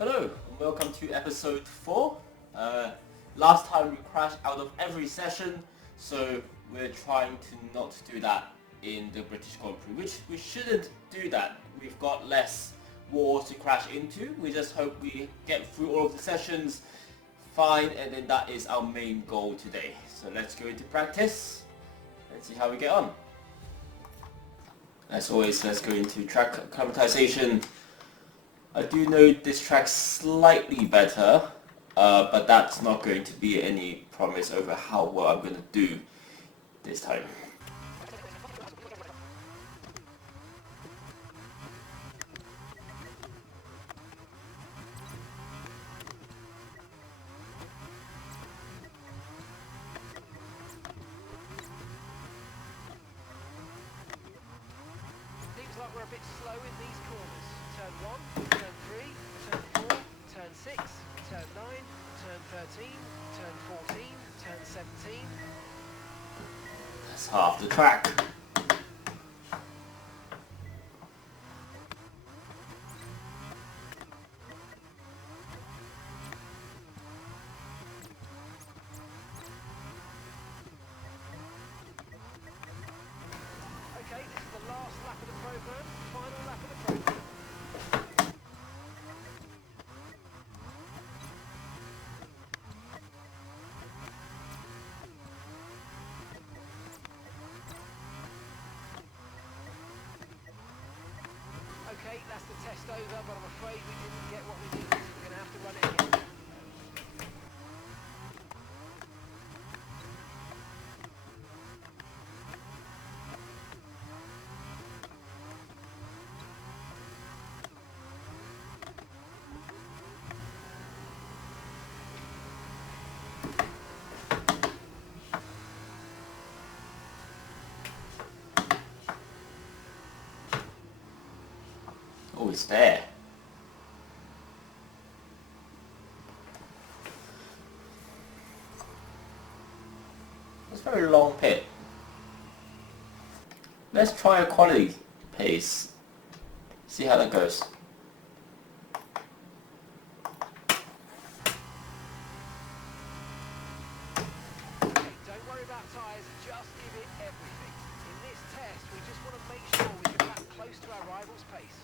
Hello and welcome to episode 4. Last time we crashed out of every session, so we're trying to not do that in the British Grand Prix, which we shouldn't do that. We've got less wars to crash into. We just hope we get through all of the sessions fine, and then that is our main goal today. So let's go into practice and see how we get on. As always, let's go into track acclimatization. I do know this track's slightly better, but that's not going to be any promise over how well I'm going to do this time. Seems like we're a bit slow in these corners. Turn 1, turn 3, turn 4, turn 6, turn 9, turn 13, turn 14, turn 17. That's half the track. Okay, this is the last lap of the programme, final lap of the programme. Okay, that's the test over, but I'm afraid we didn't get what we needed. We're going to have to run it again. Oh, it's there. It's a very long pit. Let's try a quality pace. See how that goes. Okay, don't worry about tyres, just give it everything. In this test, we just want to make sure we can lap close to our rival's pace.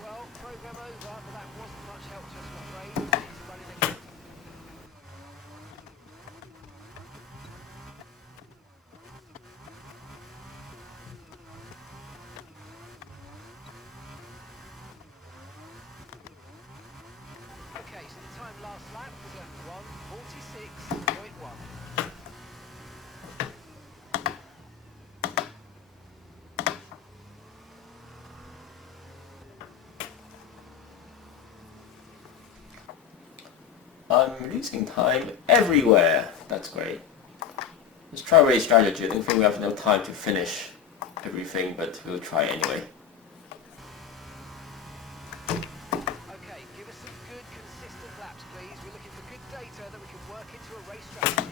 Well, programme over, but that wasn't much help to us, I'm afraid. We need to run it again. Okay, so the time last lap was at 1:46.1. I'm losing time everywhere. That's great. Let's try race strategy. I don't think we have enough time to finish everything, but we'll try anyway. Okay, give us some good, consistent laps, please. We're looking for good data that we can work into a race strategy.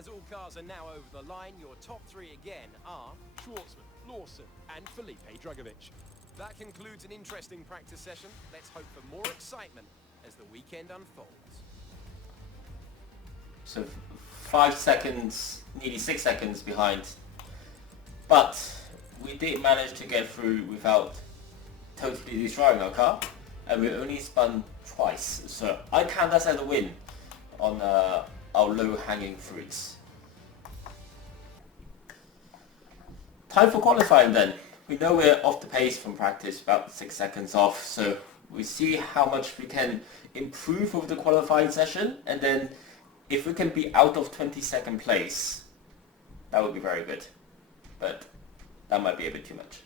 As all cars are now over the line, your top three again are Schwartzman, Lawson and Felipe Drugovich. That concludes an interesting practice session. Let's hope for more excitement as the weekend unfolds. So 5 seconds, nearly 6 seconds behind. But we did manage to get through without totally destroying our car. And we only spun twice. So I count that as a win on our low-hanging fruits. Time for qualifying then. We know we're off the pace from practice, about 6 seconds off. So we see how much we can improve over the qualifying session. And then if we can be out of 22nd place, that would be very good. But that might be a bit too much.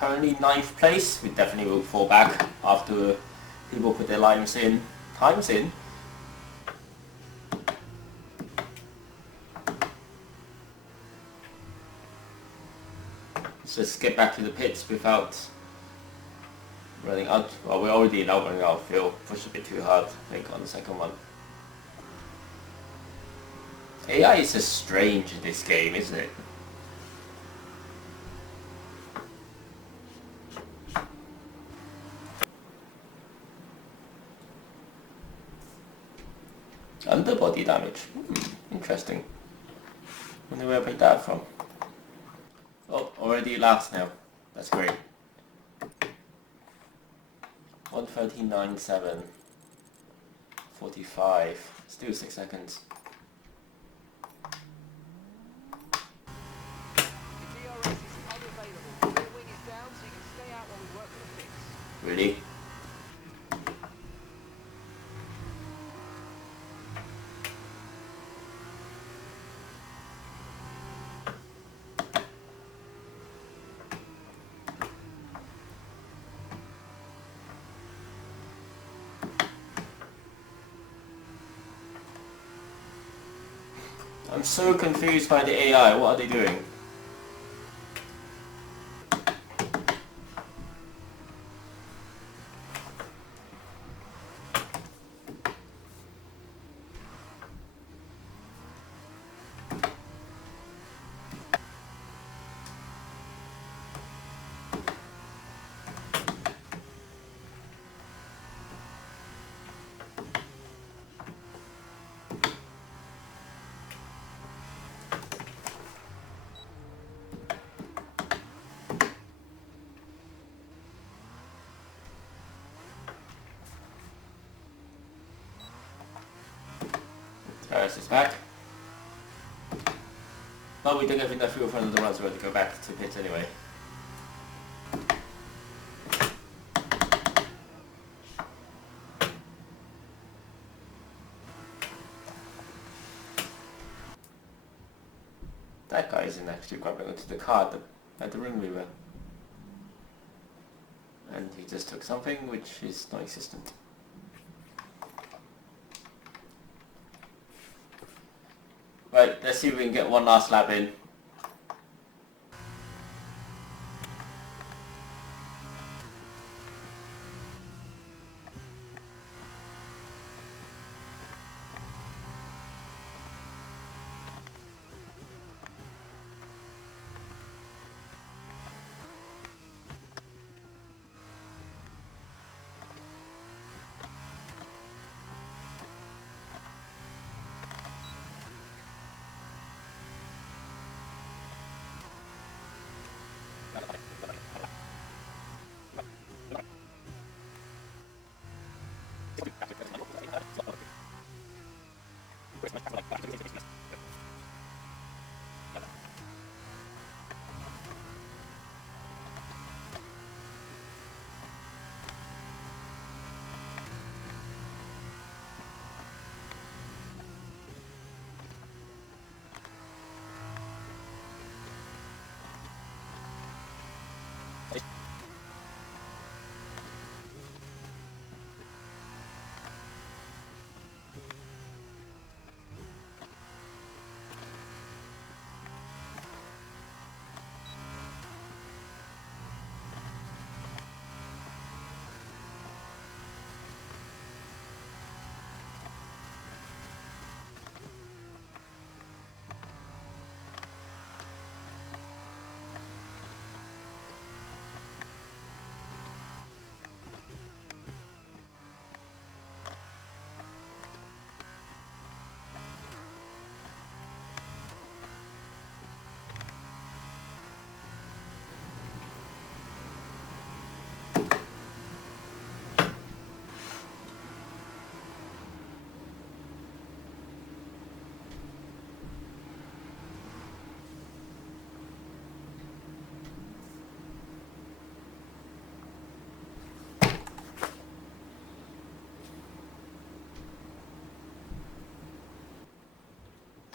Currently 9th place. We definitely will fall back after people put their times in. Let's just get back to the pits without running out. Well, we're already now running out of fuel. Pushed a bit too hard, I think, on the second one. AI is just strange in this game, isn't it? Underbody damage. Interesting. Wonder where I picked that from. Oh, already last now. That's great. 1:13.97. 45. Still 6 seconds. DRS is unavailable. Rear wing is down, so you can stay out while we work on the fix. Really? I'm so confused by the AI. What are they doing? Harris is back. But we don't have enough fuel for another run, so we have to go back to pit anyway. That guy isn't actually grabbing onto the car at the ring lever. And he just took something which is non-existent. Right, let's see if we can get one last lap in.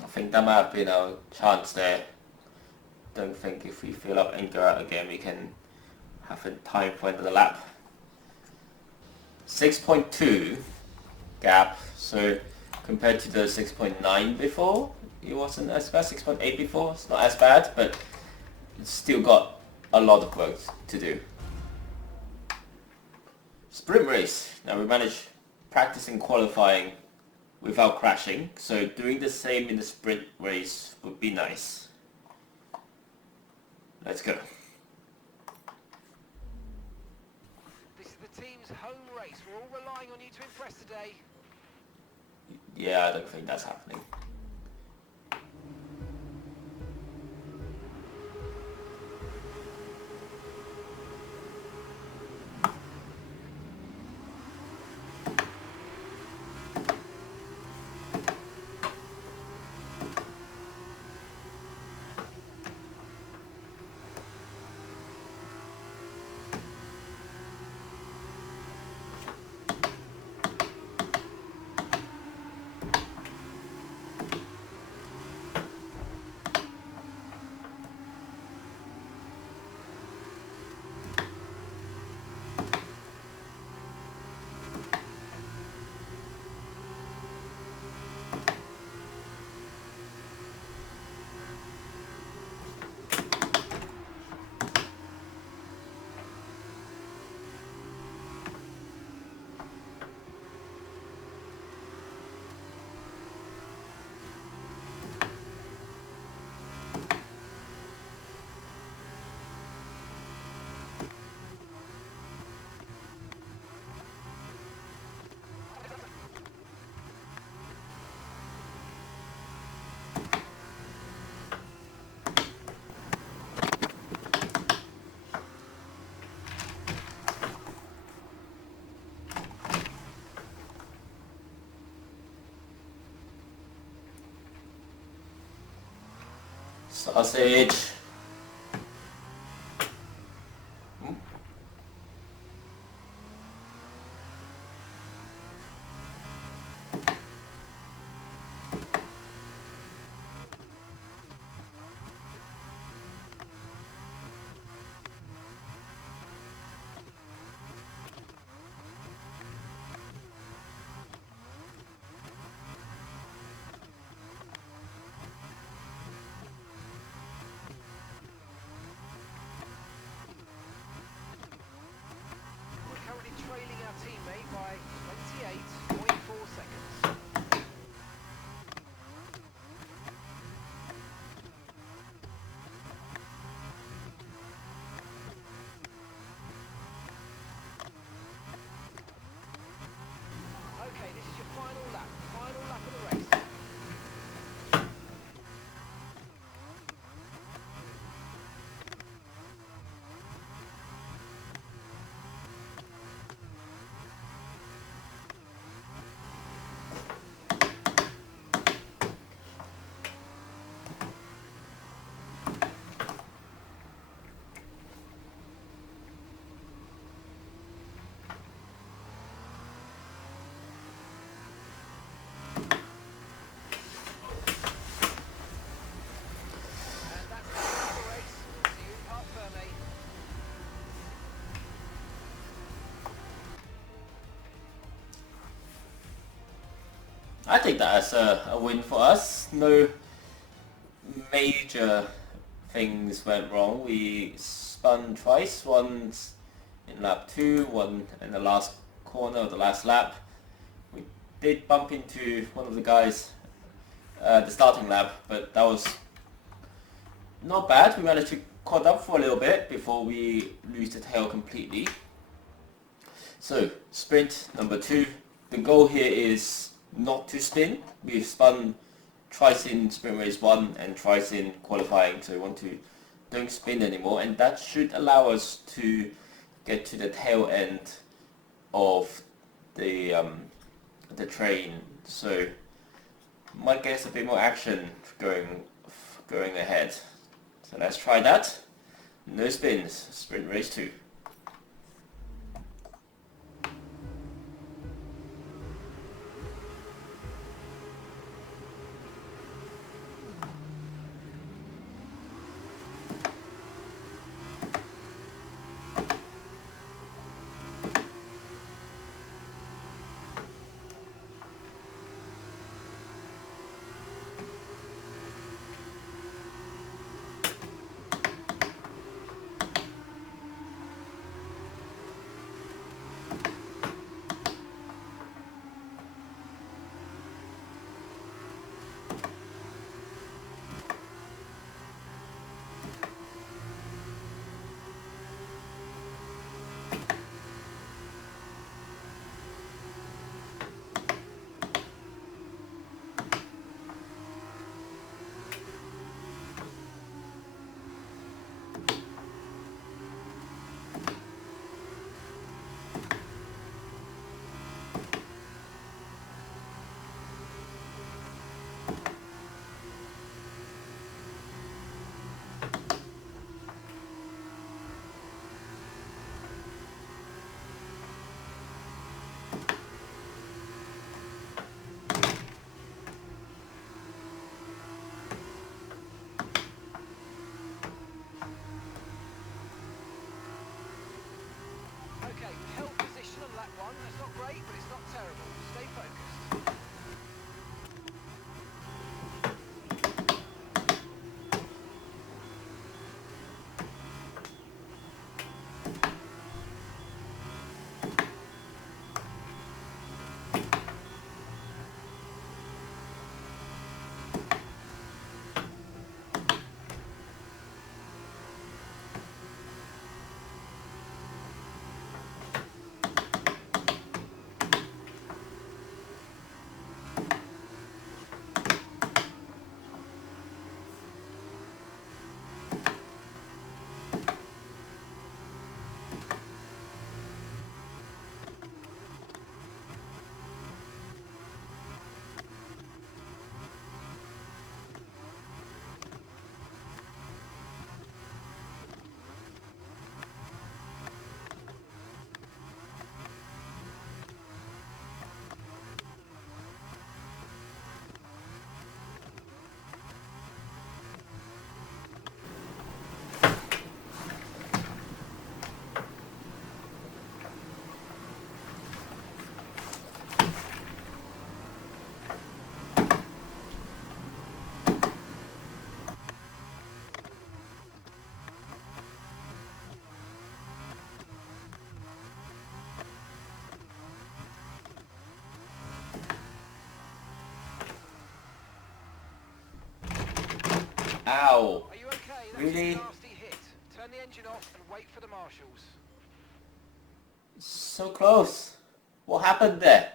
think that might have been our chance there. Don't think if we fill up and go out again we can have a time for another lap. 6.2 gap, so compared to the 6.9 before, it wasn't as bad. 6.8 before, it's not as bad, but it's still got a lot of work to do. Sprint race. Now we managed practicing qualifying without crashing, so doing the same in the sprint race would be nice. Let's go. This is the team's home race. We're all relying on you to impress today. Yeah, I don't think that's happening. Sausage. We're currently trailing our teammate by 28.4 seconds. Okay, this is your final lap of the race. And that's the end of the race. See you in Parc Fermé. I think that's a win for us. No major things went wrong. We spun twice, once in lap 2, one in the last corner of the last lap. We did bump into one of the guys the starting lap, but that was not bad. We managed to caught up for a little bit before we lose the tail completely. So, sprint number 2. The goal here is not to spin. We've spun twice in sprint race 1 and twice in qualifying, so we want to don't spin anymore, and that should allow us to get to the tail end of the train. So might get us a bit more action going ahead. So let's try that. No spins. Sprint race 2. Okay, held position on lap 1. That's not great, but it's not terrible. Stay focused. Ow. Are you okay? That's Really? a nasty hit. Turn the engine off and wait for the marshals. So close. What happened there?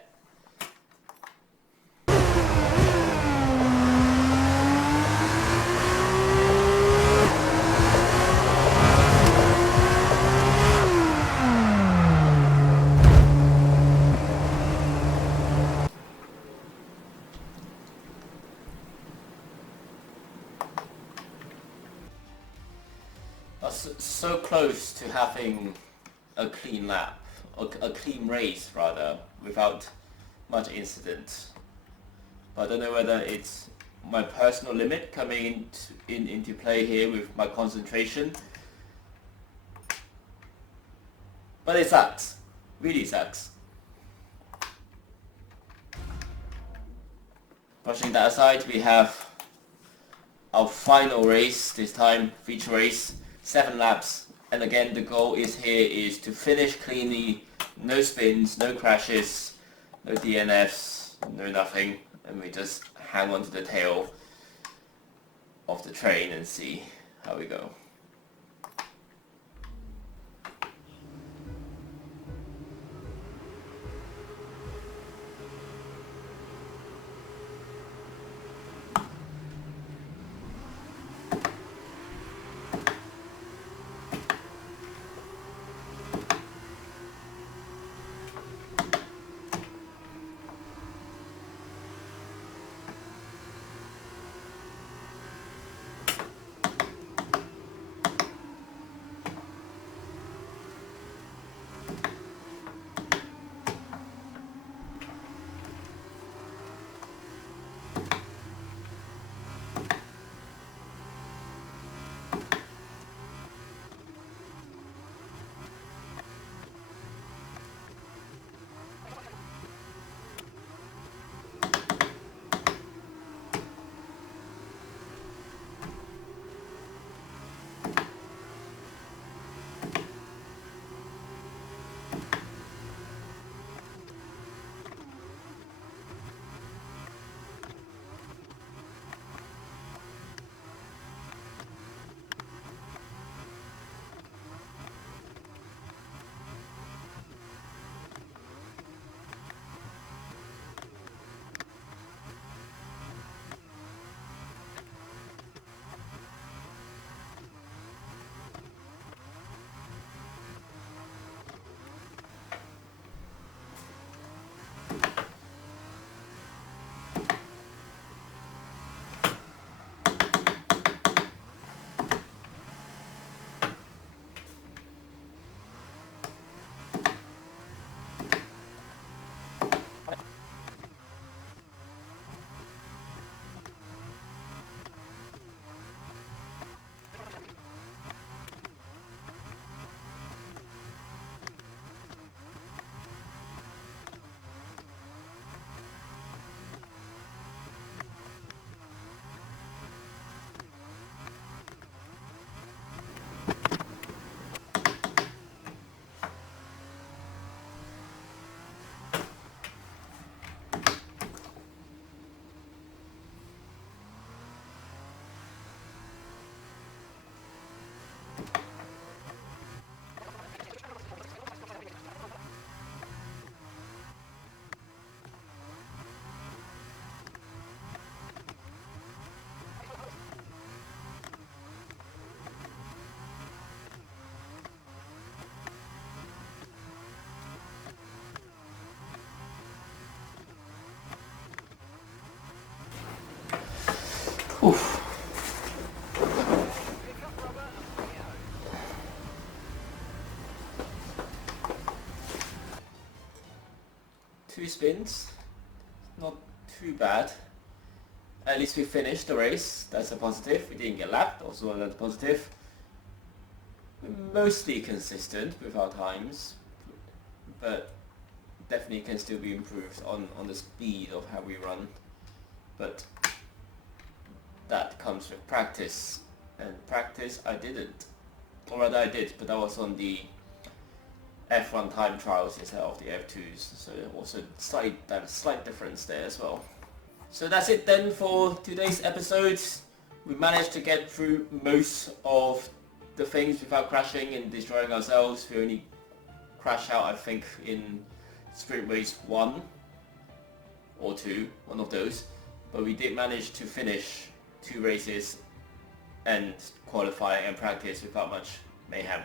So close to having a clean lap, or a clean race rather, without much incident. But I don't know whether it's my personal limit coming into play here with my concentration. But it sucks. Really sucks. Brushing that aside, we have our final race, this time feature race, 7 laps, and again the goal is to finish cleanly, no spins, no crashes, no DNFs, no nothing, and we just hang on to the tail of the train and see how we go. Oof. Pick up rubber and bring it home. 2 spins, not too bad. At least we finished the race, that's a positive. We didn't get lapped, also another positive. We're mostly consistent with our times, but definitely can still be improved on the speed of how we run. But that comes with practice, and practice I didn't. Or rather I did, but that was on the F1 time trials instead of the F2s, so also slight difference there as well. So that's it then for today's episode. We managed to get through most of the things without crashing and destroying ourselves. We only crashed out, I think, in sprint race 1 or 2, one of those. But we did manage to finish 2 races and qualify and practice without much mayhem.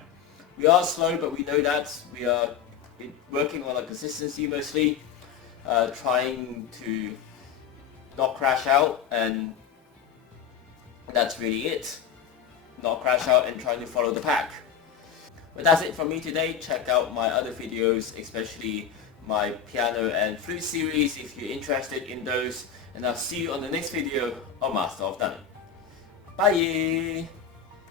We are slow, but we know that. We are working on our consistency mostly, trying to not crash out, and that's really it. Not crash out and trying to follow the pack. But that's it from me today. Check out my other videos, especially my piano and flute series if you're interested in those. And I'll see you on the next video on Master of Done. Bye!